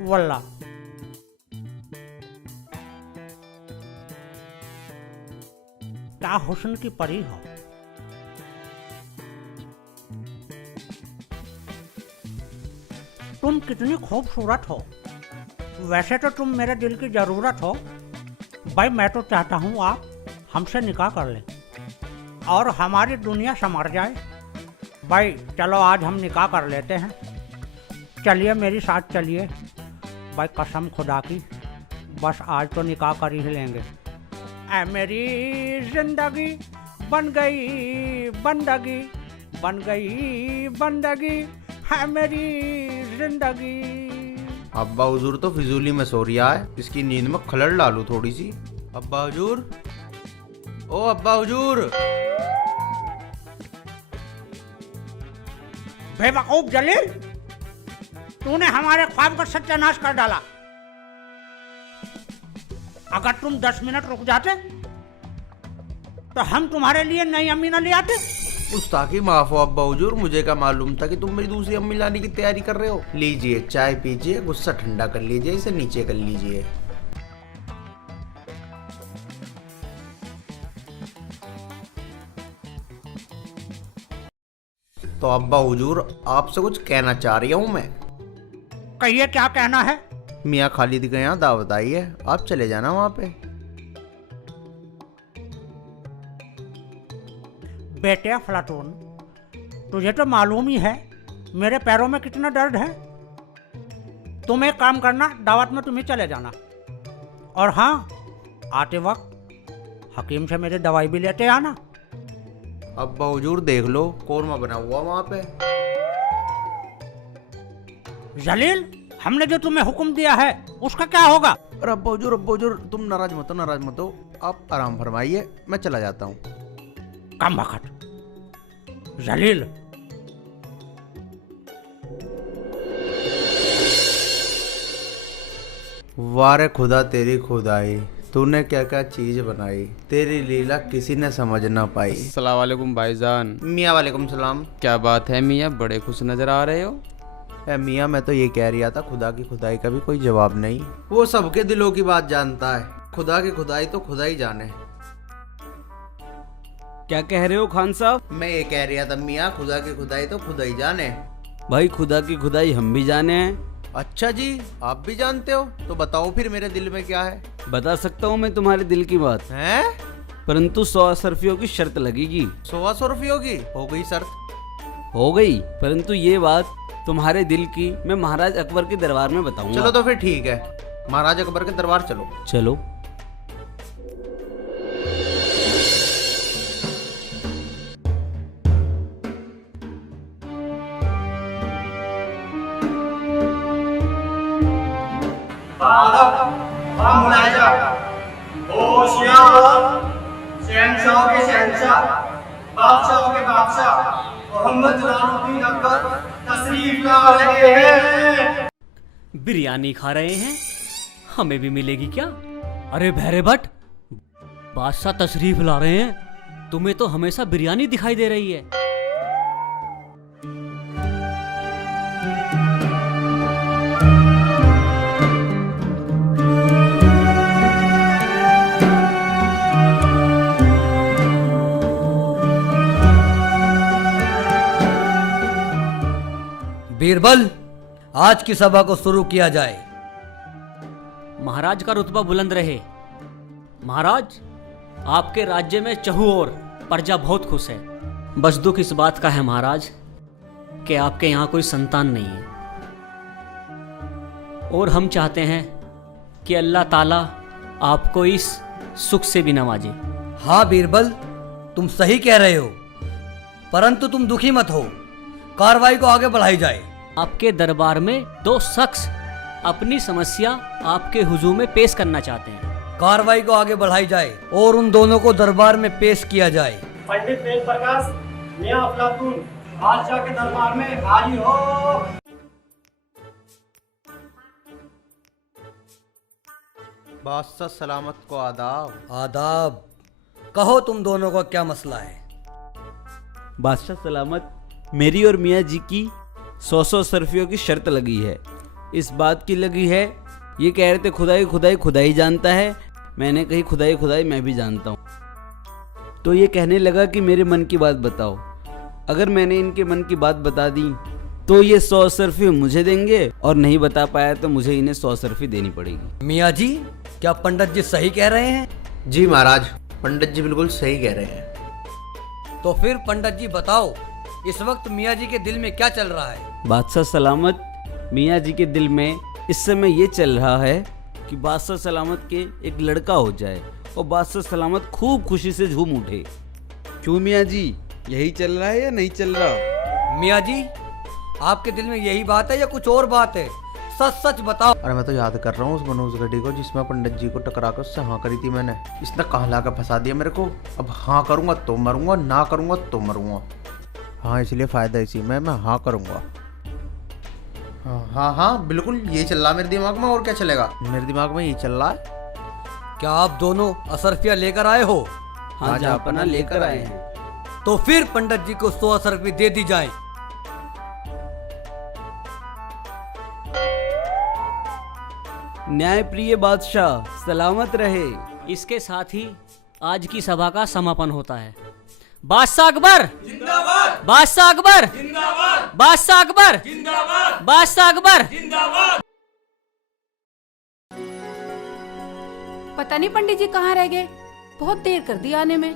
वल्ला क्या हुस्न की परी हो। तुम कितनी खूबसूरत हो। वैसे तो तुम मेरे दिल की जरूरत हो भाई। मैं तो चाहता हूँ आप हमसे निकाह कर लें और हमारी दुनिया संवर जाए। भाई चलो आज हम निकाह कर लेते हैं। चलिए मेरी साथ चलिए भाई, कसम खुदा की बस आज तो निकाह कर ही लेंगे। ऐ मेरी जिंदगी बन गई बंदगी, बन गई बंदगी है मेरी जिंदगी। अब्बा हुजूर तो फिजूली में सो रिया है, इसकी नींद में खलल डालू थोड़ी सी। अब्बा हुजूर, ओ अब्बा हुजूर। बेवकूफ जलील, तूने हमारे ख्वाब का सत्यानाश कर डाला। अगर तुम 10 मिनट रुक जाते तो हम तुम्हारे लिए नई अम्मी न ले आते। गुस्ताखी माफ हो अब्बा हुजूर, मुझे क्या मालूम था कि तुम मेरी दूसरी अम्मी लाने की तैयारी कर रहे हो। लीजिए चाय पीजिए, गुस्सा ठंडा कर लीजिए, इसे नीचे कर लीजिए। तो अब्बा हुजूर आपसे कुछ कहना चाह रही हूँ मैं। कहिए क्या कहना है। मियाँ खालिद के यहाँ दावत आई है, आप चले जाना वहाँ पे। बेटे अफलातून, तुझे तो मालूम ही है मेरे पैरों में कितना दर्द है। तुम एक काम करना, दावत में तुम ही चले जाना। और हाँ, आते वक्त हकीम से मेरी दवाई भी लेते आना। अब्बा हुजूर देख लो, कोरमा बना हुआ वहाँ पे। जलील, हमने जो तुम्हें हुक्म दिया है उसका क्या होगा। और अब्बा हुजूर तुम नाराज मत हो, आप आराम फरमाइए, मैं चला जाता हूँ। कम वक्त जलील। वारे खुदा तेरी खुदाई, तूने क्या क्या चीज बनाई, तेरी लीला किसी ने समझ ना पाई। अस्सलाम वालेकुम भाईजान। मियाँ वालेकुम सलाम। क्या बात है मियाँ, बड़े खुश नजर आ रहे हो। मियाँ मैं तो ये कह रहा था, खुदा की खुदाई का भी कोई जवाब नहीं। वो सबके दिलों की बात जानता है, खुदा की खुदाई तो खुदा ही जाने। क्या कह रहे हो खान साहब। मैं ये कह रहा था मियाँ, खुदा की खुदाई तो खुदा ही जाने। भाई खुदा की खुदाई हम भी जाने हैं। अच्छा जी, आप भी जानते हो, तो बताओ फिर मेरे दिल में क्या है। बता सकता हूँ मैं तुम्हारे दिल की बात, हैं? परंतु 100 अशरफियों की शर्त लगेगी। 100 रुपयों की हो गई शर्त। हो गई, परंतु ये बात तुम्हारे दिल की मैं महाराज अकबर के दरबार में बताऊंगा। चलो तो फिर ठीक है, महाराज अकबर के दरबार चलो। चलो। शहंशाह के शहंशाह, बादशाह के बादशाह मोहम्मद जलालुद्दीन अकबर तशरीफ ला रहे हैं। बिरयानी खा रहे हैं, हमें भी मिलेगी क्या। अरे भैरे भट्ट, बादशाह तशरीफ ला रहे हैं, तुम्हें तो हमेशा बिरयानी दिखाई दे रही है। बीरबल, आज की सभा को शुरू किया जाए। महाराज का रुतबा बुलंद रहे। महाराज, आपके राज्य में चहुओर प्रजा बहुत खुश है। बस दुख इस बात का है महाराज कि आपके यहाँ कोई संतान नहीं है, और हम चाहते हैं कि अल्लाह ताला आपको इस सुख से भी नवाजे। हाँ बीरबल, तुम सही कह रहे हो, परंतु तुम दुखी मत हो, कार्रवाई को आगे बढ़ाई जाए। आपके दरबार में 2 शख्स अपनी समस्या आपके हुजूर में पेश करना चाहते हैं। कार्रवाई को आगे बढ़ाई जाए और उन दोनों को दरबार में पेश किया जाए। पंडित वेद प्रकाश, मियां अफलातून, बादशाह के दरबार में हाजिर हो। बादशाह सलामत को आदाब। आदाब। कहो तुम दोनों का क्या मसला है। बादशाह सलामत, मेरी और मियाँ जी की 100 अशरफियों की शर्त लगी है, इस बात की लगी है, ये कह रहे थे खुदाई खुदाई खुदाई जानता है। मैंने कही खुदाई खुदाई मैं भी जानता हूँ। तो ये कहने लगा कि मेरे मन की बात बताओ। अगर मैंने इनके मन की बात बता दी तो ये 100 सरफी मुझे देंगे, और नहीं बता पाया तो मुझे इन्हें 100 सरफी देनी पड़ेगी। मियाँ जी, क्या पंडित जी सही कह रहे हैं? जी महाराज, पंडित जी बिल्कुल सही कह रहे हैं। तो फिर पंडित जी बताओ, इस वक्त मियाँ जी के दिल में क्या चल रहा है? बादशाह सलामत, मियाँ जी के दिल में इस समय ये चल रहा है कि बादशाह सलामत के एक लड़का हो जाए और बादशाह सलामत खूब खुशी से झूम उठे। क्यों मियाँ जी, यही चल रहा है या नहीं चल रहा? मियाँ जी, आपके दिल में यही बात है या कुछ और बात है? सच सच बताओ। अरे मैं तो याद कर रहा हूँ उस मनोज गढ़ी को जिसमें पंडित जी को टकरा कर उससे हाँ करी थी मैंने। इसने कहाँ ला कर फंसा दिया मेरे को। अब हाँ करूँगा तो मरूंगा, ना करूँगा तो मरूंगा। हाँ, इसलिए फायदा इसी में, मैं हाँ करूँगा। हाँ हाँ हाँ बिल्कुल, ये चल रहा मेरे दिमाग में। और क्या चलेगा, मेरे दिमाग में ये चल रहा है। क्या आप दोनों असरफिया लेकर आए हो? हाँ जहाँपना लेकर आए हैं। तो फिर पंडित जी को 100 असरफी दे दी जाए। न्यायप्रिय बादशाह सलामत रहे। इसके साथ ही आज की सभा का समापन होता है। बादशाह अकबर जिंदाबाद, बादशाह अकबर जिंदाबाद, बादशाह अकबर जिंदाबाद, बादशाह अकबर जिंदाबाद। पता नहीं पंडित जी कहाँ रह गए, बहुत देर कर दी आने में।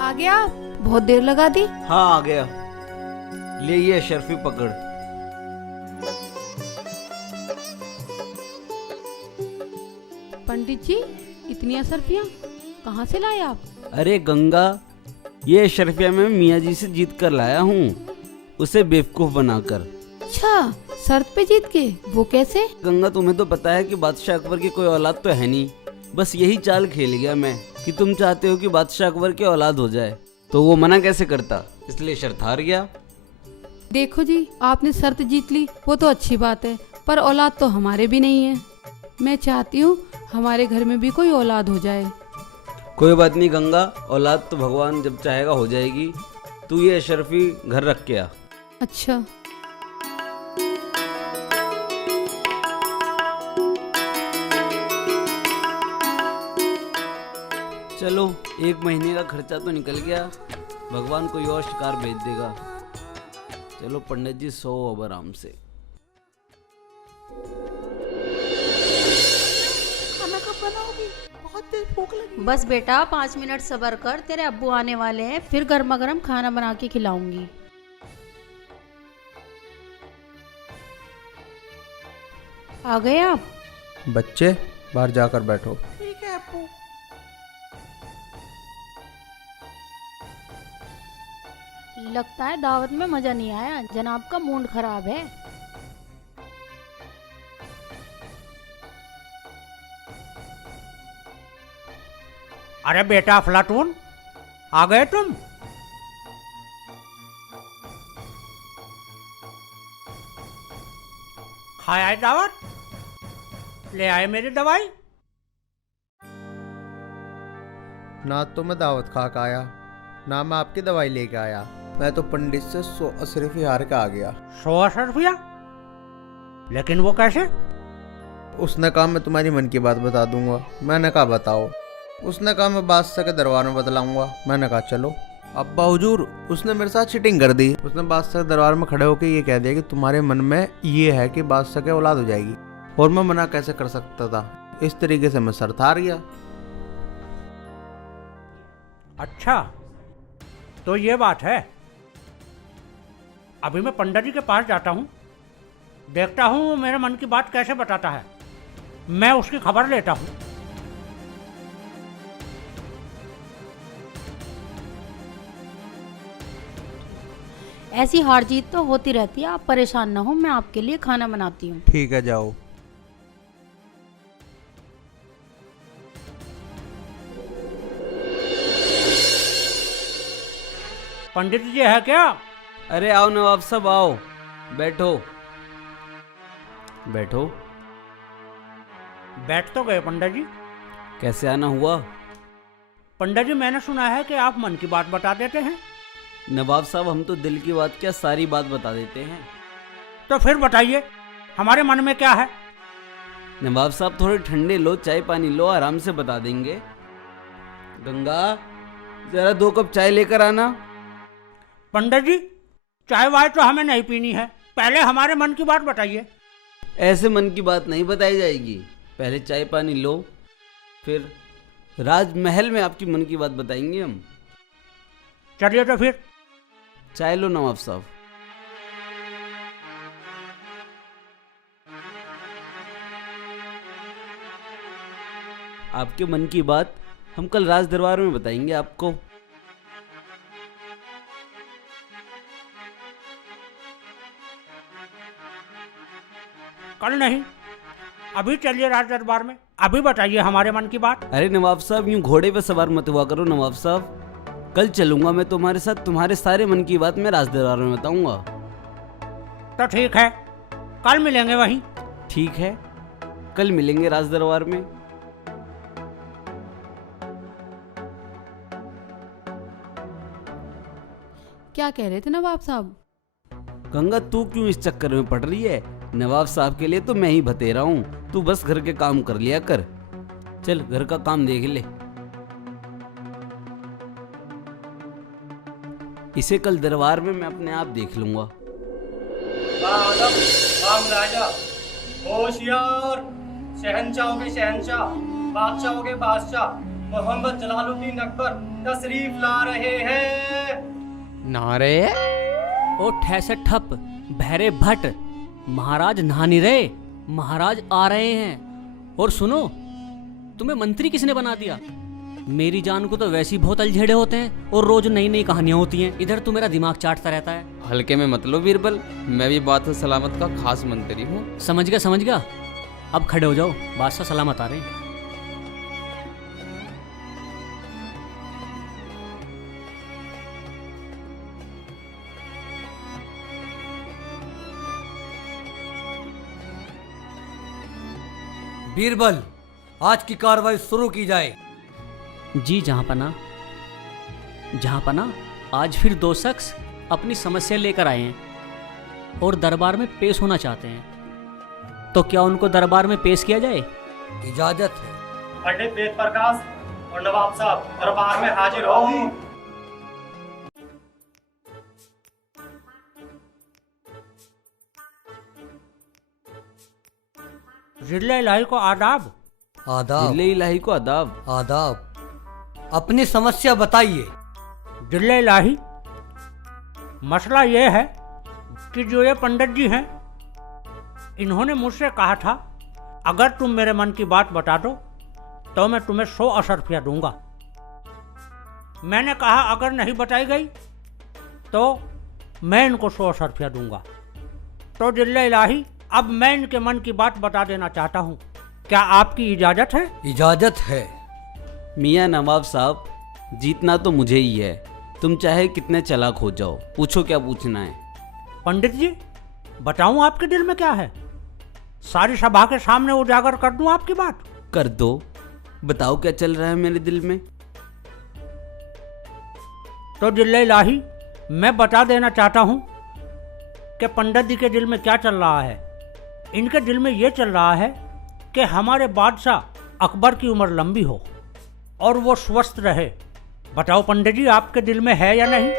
आ गया, बहुत देर लगा दी। हाँ आ गया, ले ये शर्फी पकड़। पंडित जी, इतनी असरफियाँ कहाँ से लाए आप? अरे गंगा, ये अशरफिया मैं मियाँ जी से जीत कर लाया हूँ, उसे बेवकूफ बनाकर। अच्छा, शर्त पे जीत के? वो कैसे? गंगा, तुम्हें तो पता है कि बादशाह अकबर की कोई औलाद तो है नहीं। बस यही चाल खेल गया मैं कि तुम चाहते हो कि बादशाह अकबर की औलाद हो जाए, तो वो मना कैसे करता, इसलिए शर्त हार गया। देखो जी, आपने शर्त जीत ली, वो तो अच्छी बात है, पर औलाद तो हमारे भी नहीं है। मैं चाहती हूँ हमारे घर में भी कोई औलाद हो जाए। कोई बात नहीं गंगा, औलाद तो भगवान जब चाहेगा हो जाएगी। तू ये अशरफी घर रख के आ। अच्छा। चलो, 1 महीने का खर्चा तो निकल गया, भगवान कोई और शिकार भेज देगा। चलो पंडित जी, सो अब आराम से। खाना कब बनाओगी? बहुत देर भूख लगी। बस बेटा 5 मिनट सब्र कर, तेरे अब्बू आने वाले हैं, फिर गर्मा गर्म खाना बना के खिलाऊंगी। आ गए आप? बच्चे बाहर जाकर बैठो। ठीक है अप्पू। लगता है दावत में मजा नहीं आया, जनाब का मूड खराब है। अरे बेटा अफलातून, आ गए तुम? खाए आए दावत? ले आए मेरी दवाई? ना तो मैं दावत खा के आया, ना मैं आपकी दवाई लेके आया। मैं तो पंडित से 100 असरफी हार के आ गया। 100 असरफिया? लेकिन वो कैसे? उसने कहा मैं तुम्हारी मन की बात बता दूंगा। मैंने कहा बताओ। उसने कहा मैं बादशाह के दरबार में बतलाऊंगा। मैंने कहा चलो। अब्बा हुजूर, उसने मेरे साथ चीटिंग कर दी। उसने बादशाह के दरबार में खड़े होकर ये कह दिया कि तुम्हारे मन में ये है कि बादशाह की औलाद हो जाएगी, और मैं मना कैसे कर सकता था। इस तरीके से मैं सर हार गया। अच्छा, तो ये बात है। अभी मैं पंडित जी के पास जाता हूँ, देखता हूँ वो मेरे मन की बात कैसे बताता है। मैं उसकी खबर लेता हूँ। ऐसी हार जीत तो होती रहती है, आप परेशान ना हो, मैं आपके लिए खाना बनाती हूँ। ठीक है, जाओ। पंडित जी है क्या? अरे आओ नवाब साहब, आओ, बैठो बैठो। बैठ तो गए पंडित जी। कैसे आना हुआ? पंडित जी, मैंने सुना है कि आप मन की बात बता देते हैं। नवाब साहब हम तो दिल की बात क्या सारी बात बता देते हैं। तो फिर बताइए हमारे मन में क्या है। नवाब साहब थोड़े ठंडे लो, चाय पानी लो, आराम से बता देंगे। गंगा जरा 2 कप चाय लेकर आना। पंडित जी चाय वाय तो हमें नहीं पीनी है, पहले हमारे मन की बात बताइए। ऐसे मन की बात नहीं बताई जाएगी, पहले चाय पानी लो, फिर राजमहल में आपकी मन की बात बताएंगे हम। चलिए तो फिर। चाय लो नवाब साहब। आपके मन की बात हम कल राज दरबार में बताएंगे आपको। कल नहीं, अभी चलिए राज दरबार में, अभी बताइए हमारे मन की बात। अरे नवाब साहब यूं घोड़े पे सवार मत हुआ करो नवाब साहब। कल चलूंगा मैं तुम्हारे साथ, तुम्हारे सारे मन की बात मैं राज दरबार में बताऊंगा। तो ठीक है, कल मिलेंगे वहीं। ठीक है, कल मिलेंगे राज दरबार में। क्या कह रहे थे नवाब साहब? गंगा तू क्यों इस चक्कर में पड़ रही है? नवाब साहब के लिए तो मैं ही बतेरा हूँ, तू बस घर के काम कर लिया कर। चल घर का काम देख ले। इसे कल दरबार में मैं अपने आप देख लूंगा। आदम हम राजा, होशियार, शहंशाहों के शहंशाह, बादशाहों के बादशाह मोहम्मद जलालुद्दीन अकबर तशरीफ ला रहे हैं। नारे ओ ठैसे ठप बहरे भट्ट, महाराज नहा नहीं रहे, महाराज आ रहे हैं। और सुनो, तुम्हें मंत्री किसने बना दिया? मेरी जान को तो वैसे ही बहुत अलझेड़े होते हैं और रोज नई नई कहानियां होती हैं। इधर तू मेरा दिमाग चाटता रहता है। हल्के में मत लो बीरबल, मैं भी बात सलामत का खास मंत्री हूँ। समझ गया समझ गया, अब खड़े हो जाओ, बादशाह सलामत आ रहे हैं। बीरबल, आज की कार्रवाई शुरू की जाए। जी जहाँपना, जहाँपना, आज फिर 2 शख्स अपनी समस्या लेकर आए हैं और दरबार में पेश होना चाहते हैं। तो क्या उनको दरबार में पेश किया जाए? इजाजत है। पंडित वेद प्रकाश और नवाब साहब दरबार में हाजिर हो। जिले इलाही को आदाब। आदाब। जिले इलाही को आदाब। आदाब। अपनी समस्या बताइए। जिले इलाही, मसला ये है कि जो ये पंडित जी हैं, इन्होंने मुझसे कहा था अगर तुम मेरे मन की बात बता दो तो मैं तुम्हें 100 अशर्फिया दूंगा। मैंने कहा अगर नहीं बताई गई तो मैं इनको 100 अशर्फिया दूंगा। तो जिले इलाही, अब मैं इनके मन की बात बता देना चाहता हूँ, क्या आपकी इजाजत है? इजाजत है। मियाँ नवाब साहब, जीतना तो मुझे ही है, तुम चाहे कितने चालाक हो जाओ, पूछो क्या पूछना है। पंडित जी बताऊं आपके दिल में क्या है? सारी सभा के सामने उजागर कर दूं आपकी बात? कर दो, बताओ क्या चल रहा है मेरे दिल में। तो जिले इलाही, मैं बता देना चाहता हूं कि पंडित जी के दिल में क्या चल रहा है। इनके दिल में ये चल रहा है कि हमारे बादशाह अकबर की उम्र लंबी हो और वो स्वस्थ रहे। बताओ पंडित जी, आपके दिल में है या नहीं?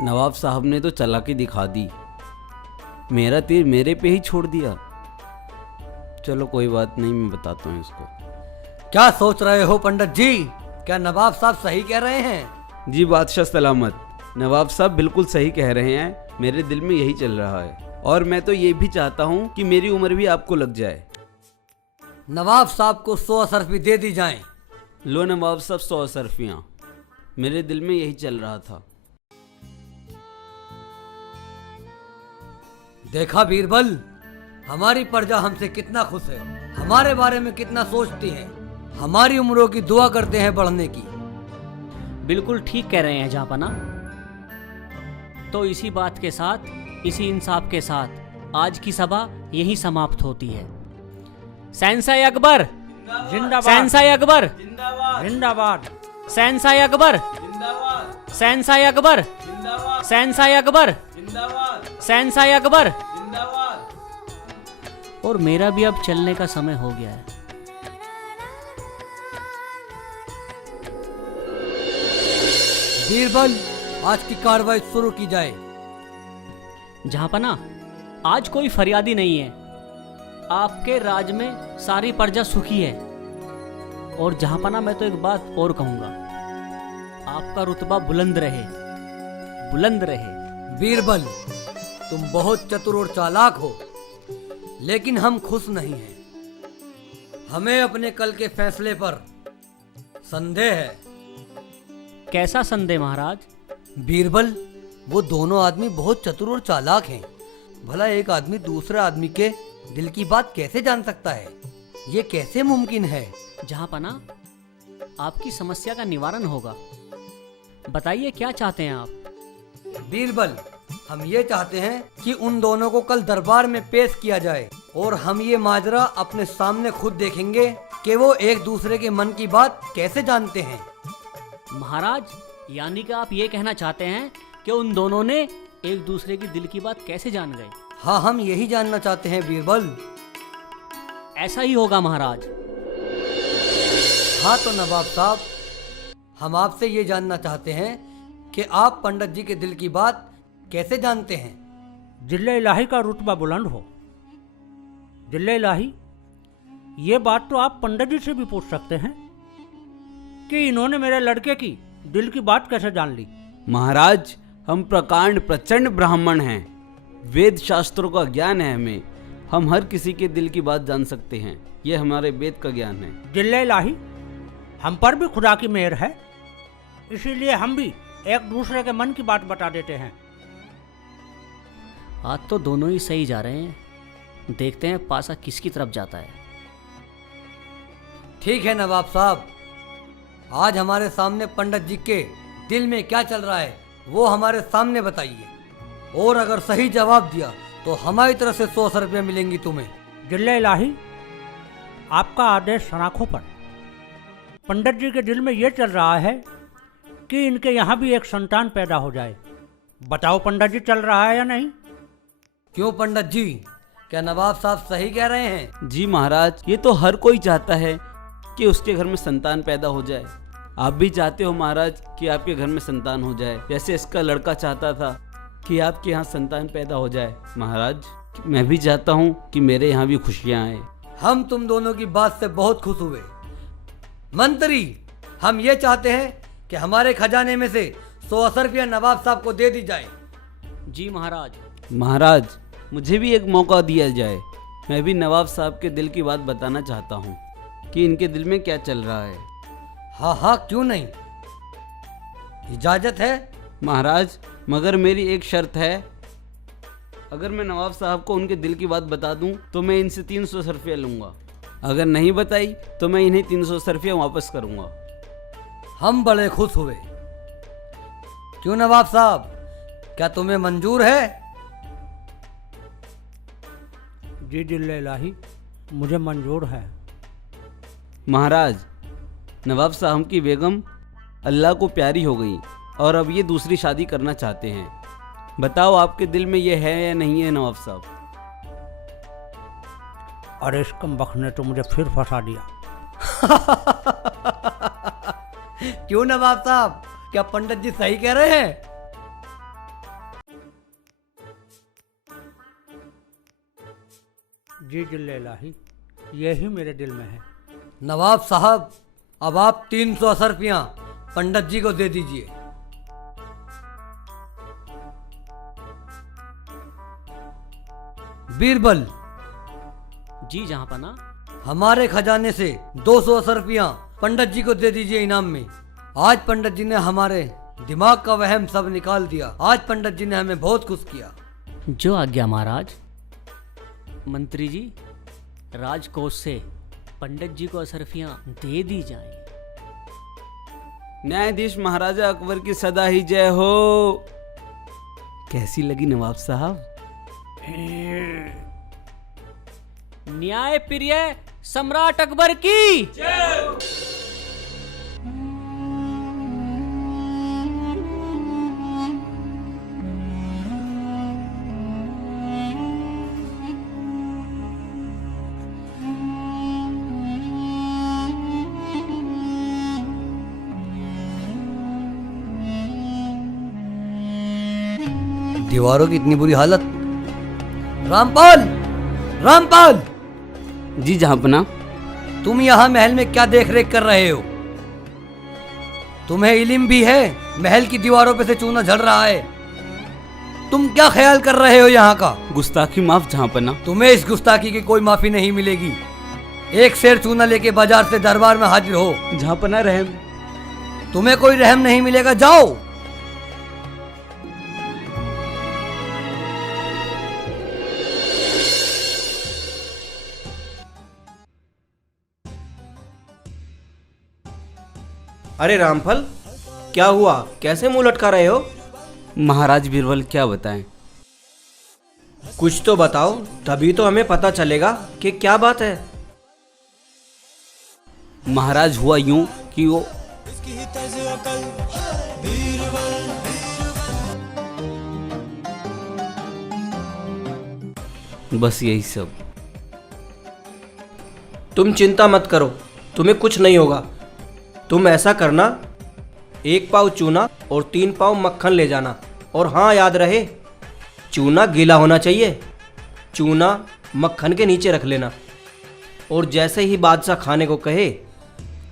नवाब साहब ने तो चालाकी दिखा दी, मेरा तीर मेरे पे ही छोड़ दिया। चलो कोई बात नहीं, मैं बताता हूँ इसको। क्या सोच रहे हो पंडित जी? क्या नवाब साहब सही कह रहे हैं? जी बादशाह सलामत, नवाब साहब बिल्कुल सही कह रहे हैं, मेरे दिल में यही चल रहा है और मैं तो ये भी चाहता हूँ कि मेरी उम्र भी आपको लग जाए। नवाब साहब को 100 अशर्फी दे दी जाएं। लो नवाब साहब 100 अशर्फियाँ, मेरे दिल में यही चल रहा था। देखा बीरबल, हमारी प्रजा हमसे कितना खुश है, हमारे बारे में कितना सोचती है, हमारी उम्रों की दुआ करते हैं बढ़ने की। बिल्कुल ठीक कह रहे हैं जहाँपना। तो इसी बात के साथ, इसी इंसाफ के साथ आज की सभा यही समाप्त होती है। शहंशाह अकबर जिंदाबाद। शहंशाह अकबर जिंदाबाद। शहंशाह अकबर शहंशाह अकबर शहंशाह अकबर, शहंशाह अकबर। और मेरा भी अब चलने का समय हो गया है। बीरबल, आज की कार्रवाई शुरू की जाए। जहांपना, आज कोई फरियादी नहीं है। आपके राज में सारी प्रजा सुखी है। और जहांपना, मैं तो एक बात और कहूंगा, आपका रुतबा बुलंद रहे, बुलंद रहे। बीरबल, तुम बहुत चतुर और चालाक हो, लेकिन हम खुश नहीं हैं। हमें अपने कल के फैसले पर संदेह है। कैसा संदेह महाराज? बीरबल, वो दोनों आदमी बहुत चतुर और चालाक हैं। भला एक आदमी दूसरे आदमी के दिल की बात कैसे जान सकता है? ये कैसे मुमकिन है? जहांपना, आपकी समस्या का निवारण होगा। बताइए क्या चाहते हैं आप? बीरबल, हम ये चाहते हैं कि उन दोनों को कल दरबार में पेश किया जाए और हम ये माजरा अपने सामने खुद देखेंगे कि वो एक दूसरे के मन की बात कैसे जानते हैं। महाराज, यानी कि आप ये कहना चाहते हैं कि उन दोनों ने एक दूसरे की दिल की बात कैसे जान गए? हाँ, हम यही जानना चाहते हैं बीरबल। ऐसा ही होगा महाराज। हाँ तो नवाब साहब, हम आपसे ये जानना चाहते हैं कि आप पंडित जी के दिल की बात कैसे जानते हैं? जिले इलाही का रुतबा बुलंद हो। जिले इलाही, ये बात तो आप पंडित जी से भी पूछ सकते हैं कि इन्होंने मेरे लड़के की दिल की बात कैसे जान ली। महाराज, हम प्रकांड प्रचंड ब्राह्मण हैं। वेद शास्त्रों का ज्ञान है हमें। हम हर किसी के दिल की बात जान सकते हैं। ये हमारे वेद का ज्ञान है। जिले इलाही, हम पर भी खुदा की मेहर है, इसीलिए हम भी एक दूसरे के मन की बात बता देते हैं। आज तो दोनों ही सही जा रहे हैं। देखते हैं पासा किसकी तरफ जाता है। ठीक है नवाब साहब, आज हमारे सामने पंडित जी के दिल में क्या चल रहा है वो हमारे सामने बताइए, और अगर सही जवाब दिया तो हमारी तरफ से 100 रुपये मिलेंगी तुम्हें। जिले इलाही, आपका आदेश सनाखों पर। पंडित जी के दिल में ये चल रहा है कि इनके यहाँ भी एक संतान पैदा हो जाए। बताओ पंडित जी, चल रहा है या नहीं? क्यों पंडित जी, क्या नवाब साहब सही कह रहे हैं? जी महाराज, ये तो हर कोई चाहता है कि उसके घर में संतान पैदा हो जाए। आप भी चाहते हो महाराज कि आपके घर में संतान हो जाए, जैसे इसका लड़का चाहता था कि आपके यहाँ संतान पैदा हो जाए। महाराज, मैं भी चाहता हूँ कि मेरे यहाँ भी खुशियाँ आए। हम तुम दोनों की बात से बहुत खुश हुए। मंत्री, हम ये चाहते हैं कि हमारे खजाने में से 100 रुपया नवाब साहब को दे दी जाए। जी महाराज। महाराज, मुझे भी एक मौका दिया जाए। मैं भी नवाब साहब के दिल की बात बताना चाहता हूँ कि इनके दिल में क्या चल रहा है। हाँ हाँ, क्यों नहीं, इजाजत है। महाराज, मगर मेरी एक शर्त है। अगर मैं नवाब साहब को उनके दिल की बात बता दूं तो मैं इनसे 300 रुपया लूँगा। अगर नहीं बताई तो मैं इन्हें 300 रुपया वापस करूँगा। हम बड़े खुश हुए। क्यों नवाब साहब, क्या तुम्हें मंजूर है? जी जिले इलाही, मुझे मंजूर है। महाराज, नवाब साहब की बेगम अल्लाह को प्यारी हो गई और अब ये दूसरी शादी करना चाहते हैं। बताओ आपके दिल में ये है या नहीं है नवाब साहब? अरे इस कमबख्त ने तो मुझे फिर फंसा दिया। क्यों नवाब साहब, क्या पंडित जी सही कह रहे हैं? जी जिले इलाही, यही मेरे दिल में है। नवाब साहब, अब आप 300 रुपया पंडित जी को दे दीजिए। बीरबल जी जहांपना। हमारे खजाने से 200 रुपया पंडित जी को दे दीजिए इनाम में। आज पंडित जी ने हमारे दिमाग का वहम सब निकाल दिया। आज पंडित जी ने हमें बहुत खुश किया। जो आज्ञा महाराज। मंत्री जी, राजकोष से पंडित जी को असरफियां दे दी जाएं। न्यायाधीश महाराजा अकबर की सदा ही जय हो। कैसी लगी नवाब साहब? न्याय प्रिय सम्राट अकबर की दीवारों की इतनी बुरी हालत। रामपाल, रामपाल, जी जहाँपना। तुम यहाँ महल में क्या देख रेख कर रहे हो? तुम्हें इल्म भी है महल की दीवारों पे से चूना झड़ रहा है? तुम क्या ख्याल कर रहे हो यहाँ का? गुस्ताखी माफ जहाँपना। तुम्हें इस गुस्ताखी की कोई माफी नहीं मिलेगी। एक शेर चूना लेके बाजार से दरबार में हाजिर हो। जहाँपना रहम। तुम्हें कोई रहम नहीं मिलेगा, जाओ। अरे रामफल, क्या हुआ? कैसे मुंह लटका रहे हो? महाराज बीरबल क्या बताएं? कुछ तो बताओ, तभी तो हमें पता चलेगा कि क्या बात है। महाराज हुआ यूं कि वो बस यही सब। तुम चिंता मत करो, तुम्हें कुछ नहीं होगा। तुम ऐसा करना, 1 पाव चूना और 3 पाव मक्खन ले जाना। और हाँ, याद रहे, चूना गीला होना चाहिए। चूना मक्खन के नीचे रख लेना। और जैसे ही बादशाह खाने को कहे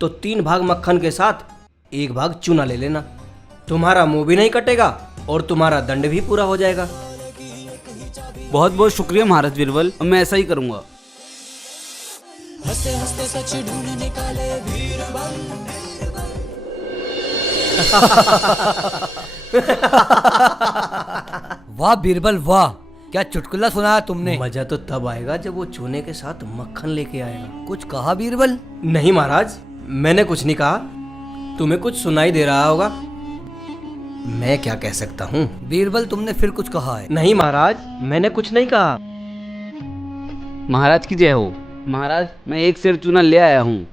तो 3 भाग मक्खन के साथ 1 भाग चूना ले लेना। तुम्हारा मुंह भी नहीं कटेगा और तुम्हारा दंड भी पूरा हो जाएगा। बहुत बहुत शुक्रिया महाराज बीरबल, मैं ऐसा ही करूंगा। वाह बीरबल वाह, क्या चुटकुला सुनाया तुमने। मजा तो तब आएगा जब वो चूने के साथ मक्खन लेके आएगा। कुछ कहा बीरबल? नहीं महाराज, मैंने कुछ नहीं कहा। तुम्हें कुछ सुनाई दे रहा होगा। मैं क्या कह सकता हूँ? बीरबल, तुमने फिर कुछ कहा है? नहीं महाराज, मैंने कुछ नहीं कहा। महाराज की जय हो। महाराज, मैं 1 सेर चूना ले आया हूँ।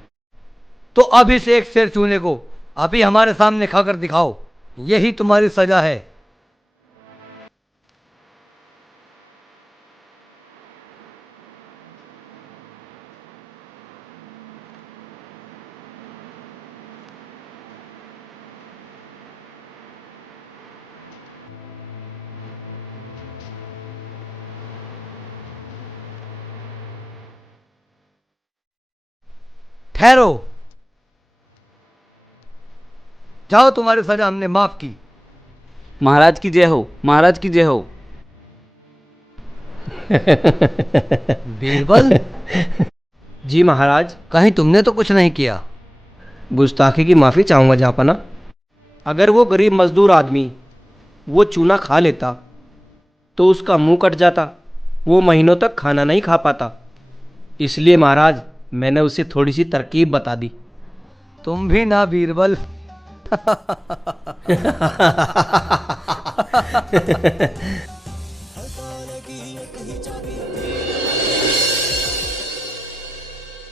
तो अभी से 1 शेर चूने को अभी हमारे सामने खाकर दिखाओ, यही तुम्हारी सजा है। ठहरो, जाओ, तुम्हारी सजा हमने माफ की। महाराज की जय हो। महाराज की जय हो। बीरबल, जी महाराज। कहीं तुमने तो कुछ नहीं किया? गुस्ताखी की माफ़ी चाहूँगा जापना। अगर वो गरीब मजदूर आदमी वो चूना खा लेता तो उसका मुंह कट जाता, वो महीनों तक खाना नहीं खा पाता। इसलिए महाराज, मैंने उसे थोड़ी सी तरकीब बता दी। तुम भी ना बीरबल।